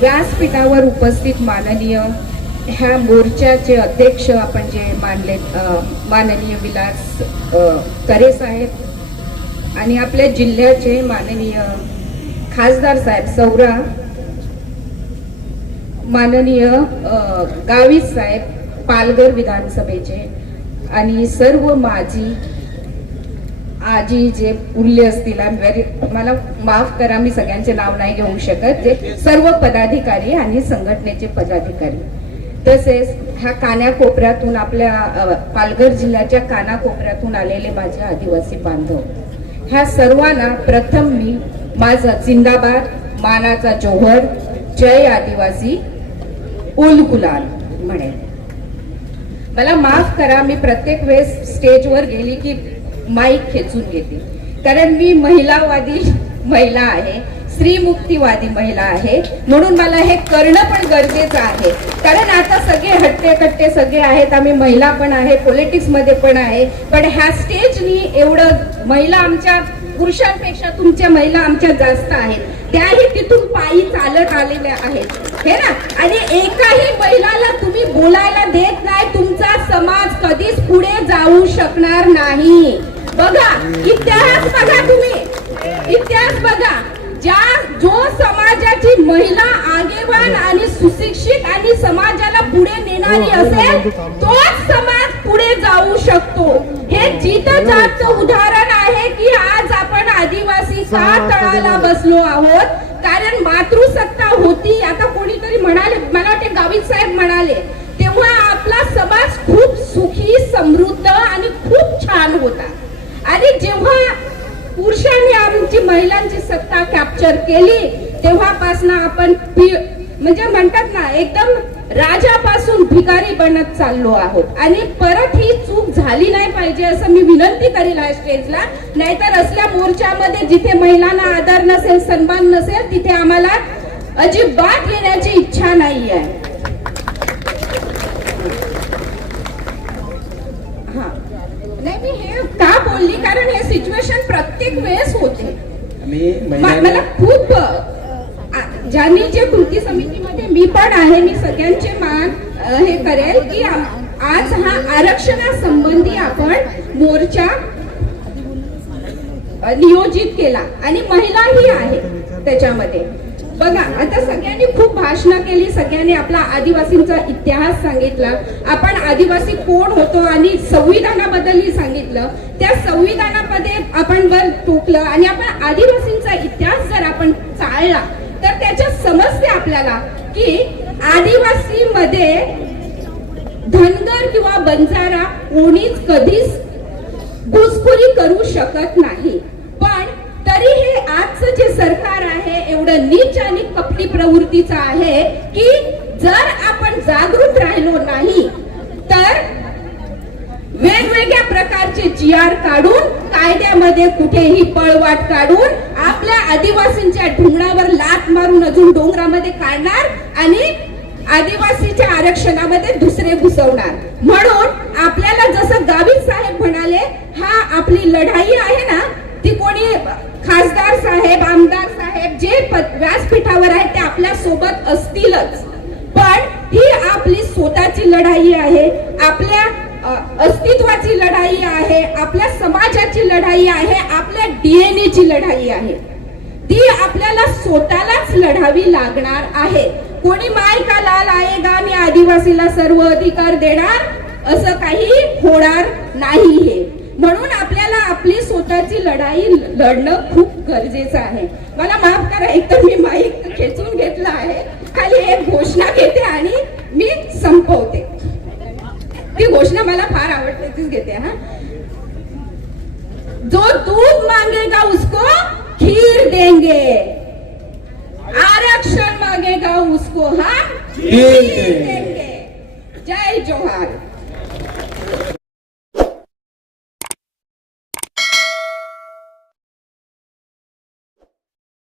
व्यासपीठावर उपस्थित माननीय ह्या मोर्चाचे अध्यक्ष आपण जे मानले माननीय विलास करे साहेब आणि आपल्या जिल्ह्याचे माननीय खासदार साहेब सौरा माननीय अ, गावित साहेब पालघर विधानसभेचे आणि सर्व माजी आजी जे उरले असतील व्हेरी मला माफ करा मी सगळ्यांचे नाव नाही घेऊ शकत. जे सर्व पदाधिकारी आणि संघटनेचे पदाधिकारी. तसेच ह्या कानाकोपऱ्यातून आपल्या पालघर जिल्ह्याच्या कानाकोपऱ्यातून आलेले माझे आदिवासी बांधव. ह्या सर्वांना प्रथम मी माझा जिंदाबाद मानाचा जोहर जय आदिवासी उलगुलाल म्हणेन. मला माफ करा मी प्रत्येक वेळेस स्टेजवर गेली की माईक खेचून घेते. कारण मी महिलावादी महिला आहे स्त्रीमुक्तीवादी महिला आहे म्हणून मला हे करणं पण गरजेचं आहे. कारण आता सगळे हट्टे कट्टे सगळे आहेत आम्ही महिला पण आहे पॉलिटिक्समध्ये पण आहे. पण ह्या स्टेजनी एवढं महिला आमच्या पुरुषांपेक्षा तुमच्या महिला आमच्या जास्त आहेत. त्याही तिथून पायी चालत आलेल्या आहेत. हे ना? आणि एकाही महिलाला तुम्ही बोलायला देत नाही तुमचा समाज कधीच पुढे जाऊ शकणार नाही. बघा इतिहास बघा तुम्ही. इतिहास बघा. ज्या जो समाजाची महिला आगेवान आणि सुशिक्षित आणि समाजाला पुढे नेणारी असेल तोच समाज पुढे जाऊ शकतो. हे जिथं जागचं उदाहरण आहे की आज आपण आदिवासी का तळाला बसलो आहोत? कारण मातृसत्ता होती. आता कोणीतरी म्हणाले मला वाटते गावित साहेब म्हणाले तेव्हा आपला समाज खूप सुखी समृद्ध आणि खूप छान होता. आणि जेव्हा पुरुषांनी आमची महिलांची सत्ता कॅप्चर केली तेव्हापासून आपण म्हणजे म्हणतात ना एकदम राजापासून भिकारी बनत चाललो आहोत. आणि परत ही चूक झाली नाही पाहिजे असं मी विनंती करील आहे स्टेजला नाहीतर असल्या मोर्चामध्ये जिथे महिलांना आदर नसेल सन्मान नसेल तिथे आम्हाला अजिबात येण्याची इच्छा नाही आहे बोलली कारण हे सिच्युएशन प्रत्येक वेळेस होते. मला खूप ज्यांनी जे कृती समितीमध्ये मी पण आहे मी सगळ्यांचे मान हे करेल की आज हा आरक्षणासंबंधी आपण मोर्चा नियोजित केला. आणि महिलाही आहे त्याच्यामध्ये. बघा आता सगळ्यांनी खूप भाषणं केली सगळ्यांनी आपला आदिवासींचा इतिहास सांगितला. आपण आदिवासी कोण होतो आणि संविधानाबद्दलही सांगितलं. त्या संविधानामध्ये आपण वर टोकलं आणि आपण आदिवासींचा इतिहास जर आपण चाळला तर त्याच्यात समजते आपल्याला की आदिवासी मध्ये धनगर किंवा बंजारा कोणीच कधीच घुसखोरी करू शकत नाही. पण तरी हे आजचं जे सरकार आहे एवढं नीच आणि कपटी प्रवृत्तीचं आहे की जर आपण जागृत राहिलो नाही तर वेगवेगळ्या प्रकारचे जी आर काढून कायद्यामध्ये कुठेही पळवाट काढून आपल्या आदिवासींच्या ढुंगणावर लात मारून अजून डोंगरामध्ये काढणार आणि आदिवासीच्या आरक्षणामध्ये दुसरे घुसवणार. म्हणून आपल्याला जसं गावित साहेब म्हणाले हा आपली लढाई आहे ना ती कोणी खासदार साहेब आमदार साहेब जे पद- व्यासपीठावर आहेत ते आपल्यासोबत असतीलच. पण ही आपली स्वतःची लढाई आहे आपल्या अस्तित्वाची लढाई आहे आपल्या समाजाची लढाई आहे आपल्या डीएनए ची लढाई आहे. ती आपल्याला स्वतःलाच लढावी लागणार आहे. कोणी माय का लाल आएगा मी आदिवासीला सर्व अधिकार देणार? असं काही होणार नाही हे. म्हणून आपल्याला आपली स्वतःची लढाई लढणं खूप गरजेचं आहे. मला माफ करा एकतर मी माईक खेचून घेतला आहे. खाली एक घोषणा घेते आणि मी संपवते. ती घोषणा मला फार आवडते तीच घेते हा. जो दूध मांगेगा उसको खीर देंगे. आरक्षण मांगेगा उसको हम खीर। देंगे. जय जोहार.